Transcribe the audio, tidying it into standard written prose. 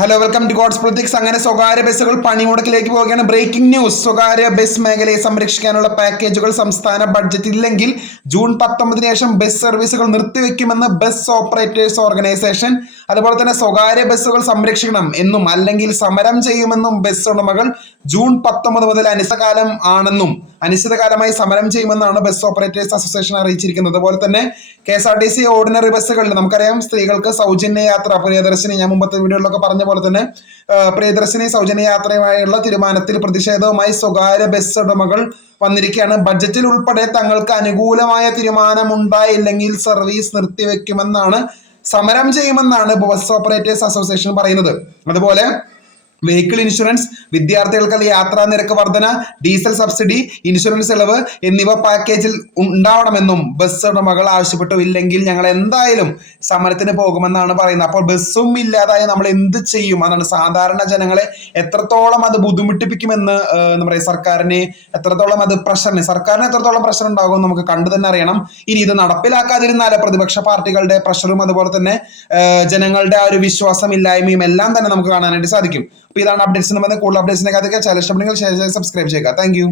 Hello welcome to God's politics. അങ്ങനെ സ്വകാര്യ ബസ്സുകൾ പണിമുടക്കിലേക്ക് പോവുകയാണ്. Breaking news. സ്വകാര്യ ബസ് മേഖലയെ സംരക്ഷിക്കാനുള്ള പാക്കേജുകൾ സംസ്ഥാന ബഡ്ജറ്റിൽ ഇല്ലെങ്കിൽ ജൂൺ 19 ശേഷം ബസ് സർവീസുകൾ നിർത്തിവെക്കുമെന്ന് ബസ് ഓപ്പറേറ്റേഴ്സ് ഓർഗനൈസേഷൻ. അതുപോലെ തന്നെ സ്വകാര്യ ബസ്സുകൾ സംരക്ഷിക്കണം എന്നും അല്ലെങ്കിൽ സമരം ചെയ്യുമെന്നും ബസ് ഉടമകൾ ജൂൺ 19 മുതൽ അനിശ്ചിതകാലമായി സമരം ചെയ്യുമെന്നാണ് ബസ് ഓപ്പറേറ്റേഴ്സ് അസോസിയേഷൻ അറിയിച്ചിരിക്കുന്നത്. അതുപോലെ തന്നെ KSRTC ഓർഡിനറി ബസ്സുകളിൽ നമുക്കറിയാം സ്ത്രീകൾക്ക് സൗജന്യ യാത്ര പ്രിയദർശിനി, ഞാൻ മുമ്പത്തെ വീഡിയോയിലൊക്കെ പറഞ്ഞ പോലെ തന്നെ പ്രിയദർശിനി സൗജന്യ യാത്രയുമായുള്ള തീരുമാനത്തിൽ പ്രതിഷേധവുമായി സ്വകാര്യ ബസ് ഉടമകൾ വന്നിരിക്കുകയാണ്. ബഡ്ജറ്റിൽ ഉൾപ്പെടെ തങ്ങൾക്ക് അനുകൂലമായ തീരുമാനമുണ്ടായില്ലെങ്കിൽ സർവീസ് നിർത്തിവെക്കുമെന്നാണ്, സമരം ചെയ്യുമെന്നാണ് ബസ് ഓപ്പറേറ്റേഴ്സ് അസോസിയേഷൻ പറയുന്നത്. അതുപോലെ വെഹിക്കിൾ ഇൻഷുറൻസ്, വിദ്യാർത്ഥികൾക്കുള്ള യാത്രാ നിരക്ക് വർധന, ഡീസൽ സബ്സിഡി, ഇൻഷുറൻസ് ഇളവ് എന്നിവ പാക്കേജിൽ ഉണ്ടാവണമെന്നും ബസ് ഉടമകൾ ആവശ്യപ്പെട്ടു. ഇല്ലെങ്കിൽ ഞങ്ങൾ എന്തായാലും സമരത്തിന് പോകുമെന്നാണ് പറയുന്നത്. അപ്പോൾ ബസ്സും ഇല്ലാതായി നമ്മൾ എന്ത് ചെയ്യും? അതാണ് സാധാരണ ജനങ്ങളെ എത്രത്തോളം അത് ബുദ്ധിമുട്ടിപ്പിക്കുമെന്ന് എന്താ പറയുക, സർക്കാരിന് എത്രത്തോളം പ്രഷർ ഉണ്ടാകും നമുക്ക് കണ്ടു തന്നെ അറിയണം. ഇനി ഇത് നടപ്പിലാക്കാതിരുന്നാലോ പ്രതിപക്ഷ പാർട്ടികളുടെ പ്രഷറും അതുപോലെ തന്നെ ജനങ്ങളുടെ ആ ഒരു വിശ്വാസമില്ലായ്മയും എല്ലാം തന്നെ നമുക്ക് കാണാനായിട്ട് സാധിക്കും. അപ്പോൾ ഇതാണ് അപ്ഡേറ്റ്സ്. കൂടുതൽ അപ്ഡേറ്റ്സിനെ ചാനൽ ഇഷ്ടപ്പെടുന്നെങ്കിൽ സബ്സ്ക്രൈബ് ചെയ്യുക. Thank you.